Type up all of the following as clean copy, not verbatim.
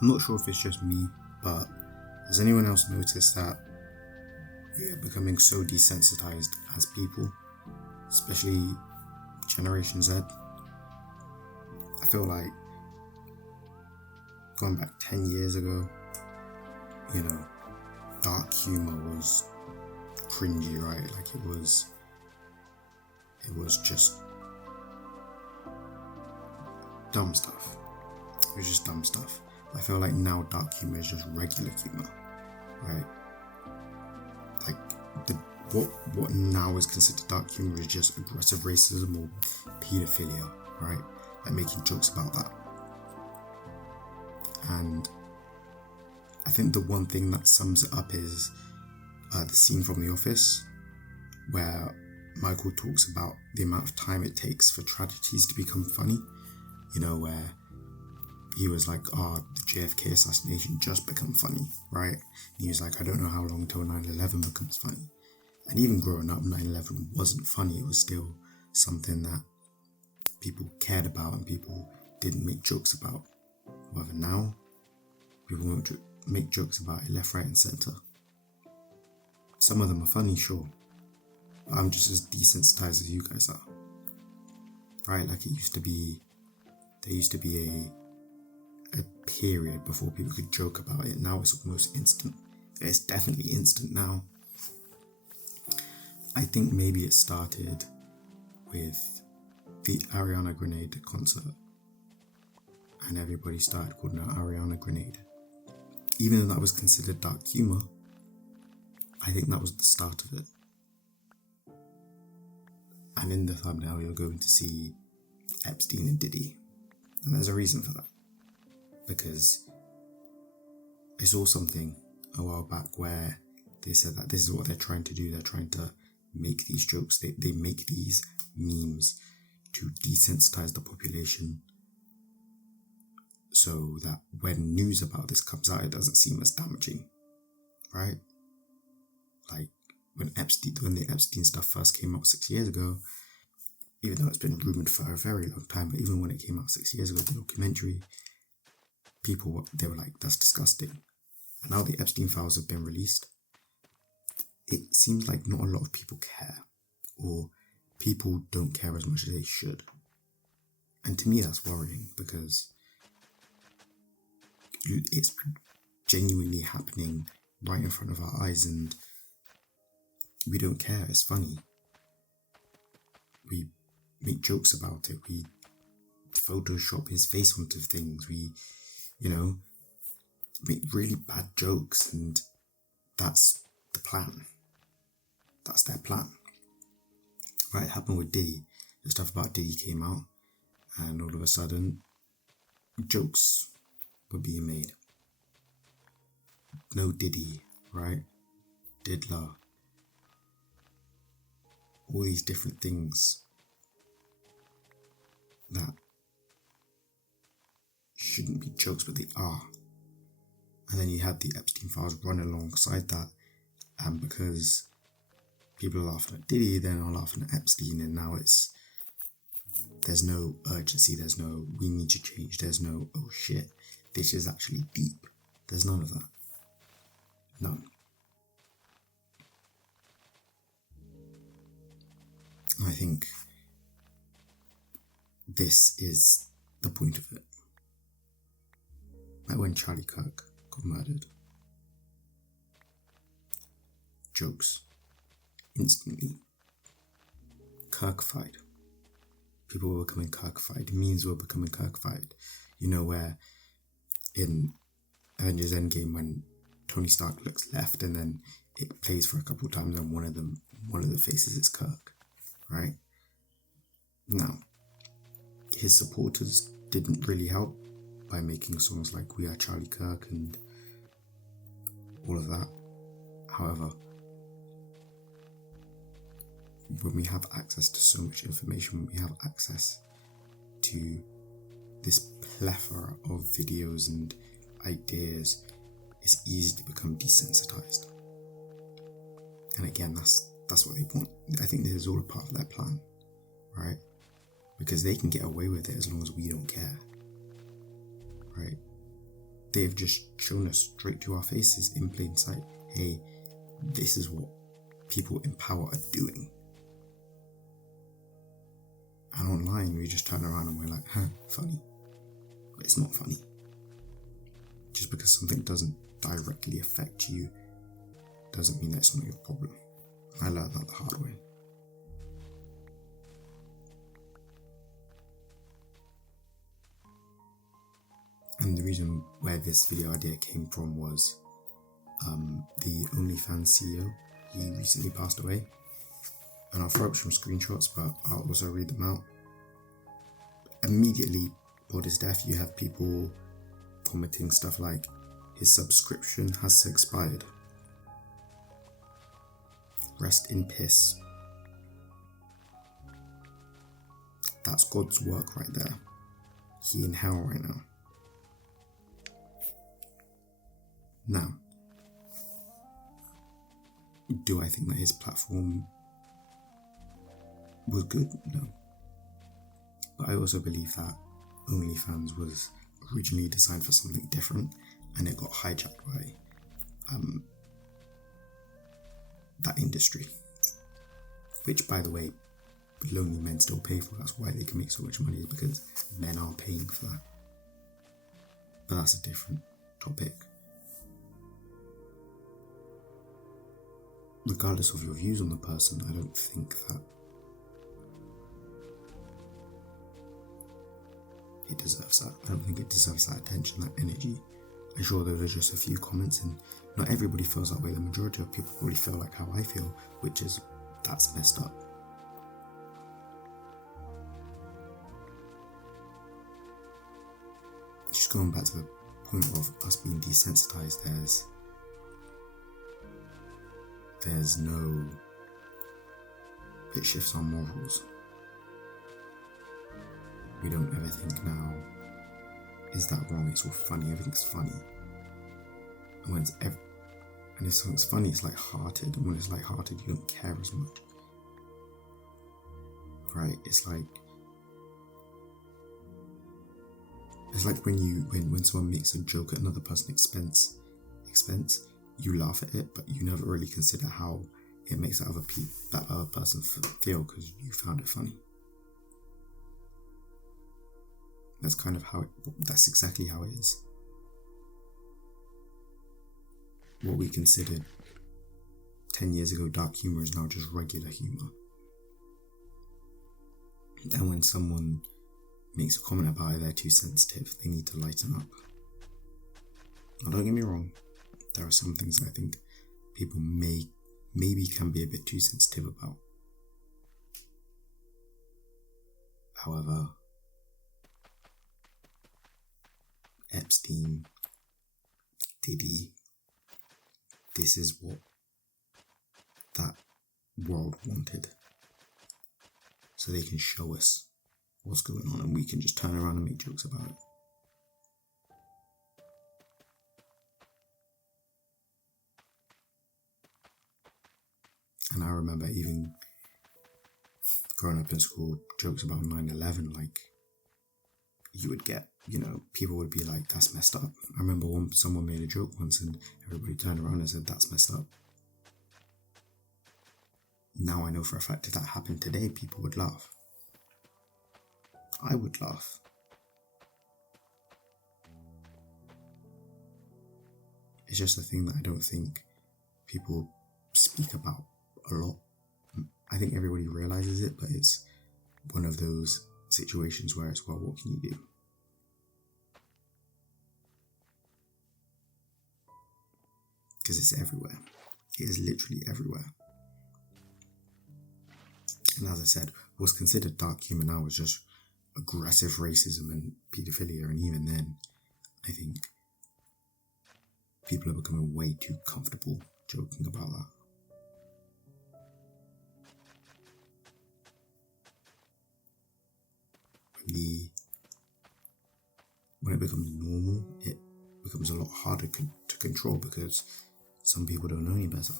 I'm not sure if it's just me, but has anyone else noticed that we are becoming so desensitized as people, especially Generation Z? I feel like going back 10 years ago, dark humor was cringy, right? Like it was just dumb stuff. It was just dumb stuff. I feel like now dark humor is just regular humor, right? Like what now is considered dark humor is just aggressive racism or pedophilia, right? Like making jokes about that. And I think the one thing that sums it up is the scene from The Office where Michael talks about the amount of time it takes for tragedies to become funny, where he was like, the JFK assassination just become funny, right? And he was like, I don't know how long till 9/11 becomes funny. And even growing up, 9/11 wasn't funny. It was still something that people cared about and people didn't make jokes about. However, now, people won't make jokes about it left, right and centre. Some of them are funny, sure, but I'm just as desensitized as you guys are, right? Like there used to be a period before people could joke about it. Now it's almost instant. It's definitely instant now. I think maybe it started with the Ariana Grande concert and everybody started calling her Ariana Grenade. Even though that was considered dark humor, I think that was the start of it. And in the thumbnail you're going to see Epstein and Diddy. And there's a reason for that. Because I saw something a while back where they said that this is what they're trying to do. They're trying to make these jokes. They make these memes to desensitize the population so that when news about this comes out, it doesn't seem as damaging, right? Like when the Epstein stuff first came out 6 years ago, even though it's been rumored for a very long time, but even when it came out 6 years ago, the documentary, they were like, that's disgusting. And now the Epstein files have been released. It seems like not a lot of people care, or people don't care as much as they should. And to me, that's worrying because it's genuinely happening right in front of our eyes and we don't care. It's funny. We make jokes about it. We Photoshop his face onto things. We, make really bad jokes, and that's the plan. That's their plan. Right, it happened with Diddy. The stuff about Diddy came out, and all of a sudden, jokes were being made. No Diddy, right? Diddler. All these different things that shouldn't be jokes, but they are. And then you had the Epstein files running alongside that, and because people are laughing at Diddy, then are laughing at Epstein, and now there's no urgency, there's no we need to change, there's no oh shit, this is actually deep. There's none of that. None. I think this is the point of it. Like when Charlie Kirk got murdered. Jokes. Instantly. Kirkified. People were becoming Kirkified. Memes were becoming Kirkified. Where in Avengers Endgame when Tony Stark looks left and then it plays for a couple of times and one of the faces is Kirk. Right? Now, his supporters didn't really help by making songs like We Are Charlie Kirk and all of that. However, when we have access to so much information, when we have access to this plethora of videos and ideas, it's easy to become desensitized. And again, that's what they want. I think this is all a part of their plan, right? Because they can get away with it as long as we don't care, right? they've just shown us straight to our faces in plain sight, hey, this is what people in power are doing. And online, we just turn around and we're like, funny. But it's not funny. Just because something doesn't directly affect you doesn't mean that it's not your problem. I learned that the hard way. And the reason where this video idea came from was the OnlyFans CEO. He recently passed away. And I'll throw up some screenshots, but I'll also read them out. Immediately upon his death, you have people commenting stuff like, his subscription has expired. Rest in piss. That's God's work right there. He in hell right now. Now, do I think that his platform was good? No. But I also believe that OnlyFans was originally designed for something different, and it got hijacked by that industry. Which, by the way, lonely men still pay for. That's why they can make so much money, is because men are paying for that. But that's a different topic. Regardless of your views on the person, I don't think that it deserves that. I don't think it deserves that attention, that energy. I'm sure there are just a few comments, and not everybody feels that way. The majority of people probably feel like how I feel, which is, that's messed up. Just going back to the point of us being desensitized, there's no, it shifts our morals. We don't ever think now, is that wrong? It's all funny, everything's funny. And when and if something's funny, it's light-hearted, and when it's light-hearted, you don't care as much. Right? It's like when someone makes a joke at another person's expense, you laugh at it, but you never really consider how it makes that other person feel, because you found it funny. That's exactly how it is. What we considered 10 years ago dark humor is now just regular humor. And when someone makes a comment about it, they're too sensitive, they need to lighten up. Now, don't get me wrong, there are some things I think people maybe can be a bit too sensitive about. However, Epstein, Diddy, this is what that world wanted. So they can show us what's going on, and we can just turn around and make jokes about it. And I remember even growing up in school, jokes about 9/11, like, you would get, people would be like, that's messed up. I remember someone made a joke once and everybody turned around and said, that's messed up. Now I know for a fact if that happened today, people would laugh. I would laugh. It's just a thing that I don't think people speak about a lot. I think everybody realizes it, but it's one of those situations where it's, well, what can you do? Because it's everywhere. It is literally everywhere. And as I said, what's considered dark humor now is just aggressive racism and paedophilia, and even then, I think people are becoming way too comfortable joking about that. When it becomes normal, it becomes a lot harder to control, because some people don't know any better.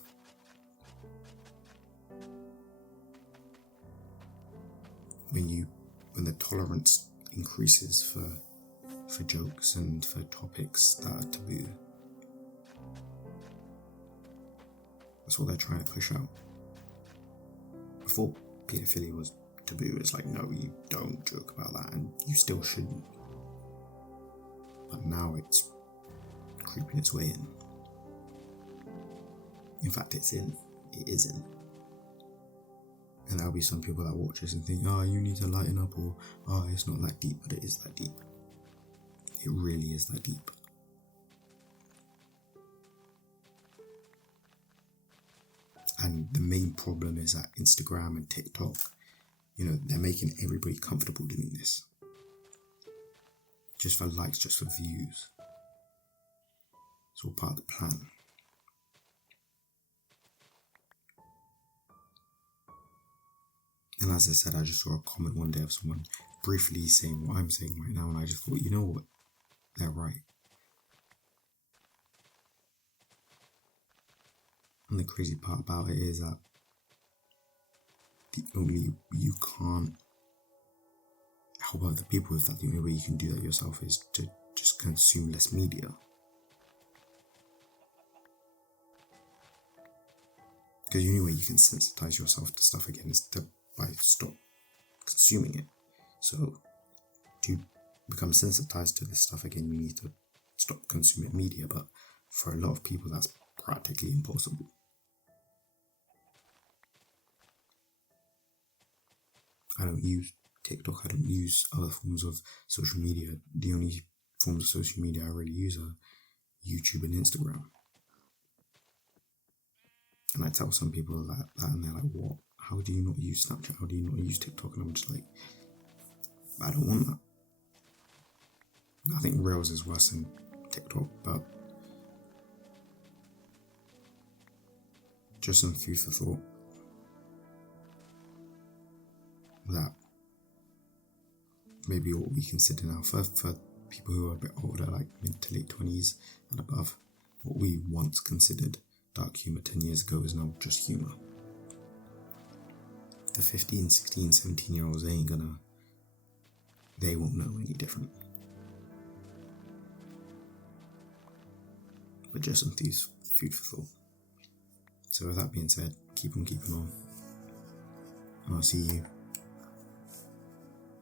When the tolerance increases for for jokes and for topics that are taboo. That's what they're trying to push out. Before paedophilia was taboo, it's like, no, you don't joke about that, and you still shouldn't. But now it's creeping its way in. In fact, it's in. It is in. And there'll be some people that watch this and think, oh, you need to lighten up, or oh, it's not that deep, but it is that deep. It really is that deep. And the main problem is that Instagram and TikTok, they're making everybody comfortable doing this. Just for likes, just for views. It's all part of the plan. And as I said, I just saw a comment one day of someone briefly saying what I'm saying right now, and I just thought, you know what? They're right. And the crazy part about it is that you can't help other people with that. The only way you can do that yourself is to just consume less media. Because the only way you can sensitize yourself to stuff again is by stop consuming it. So to become sensitized to this stuff again, you need to stop consuming media. But for a lot of people, that's practically impossible. I don't use TikTok. I don't use other forms of social media. The only forms of social media I really use are YouTube and Instagram. And I tell some people that and they're like, what? How do you not use Snapchat? How do you not use TikTok? And I'm just like, I don't want that. I think Reels is worse than TikTok, but just some food for thought. That maybe what we consider now for people who are a bit older, like mid to late 20s and above, what we once considered dark humour 10 years ago is now just humour. The 15, 16, 17 year olds, they won't know any different. But just some food for thought. So with that being said, keep on keeping on. And I'll see you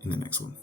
in the next one.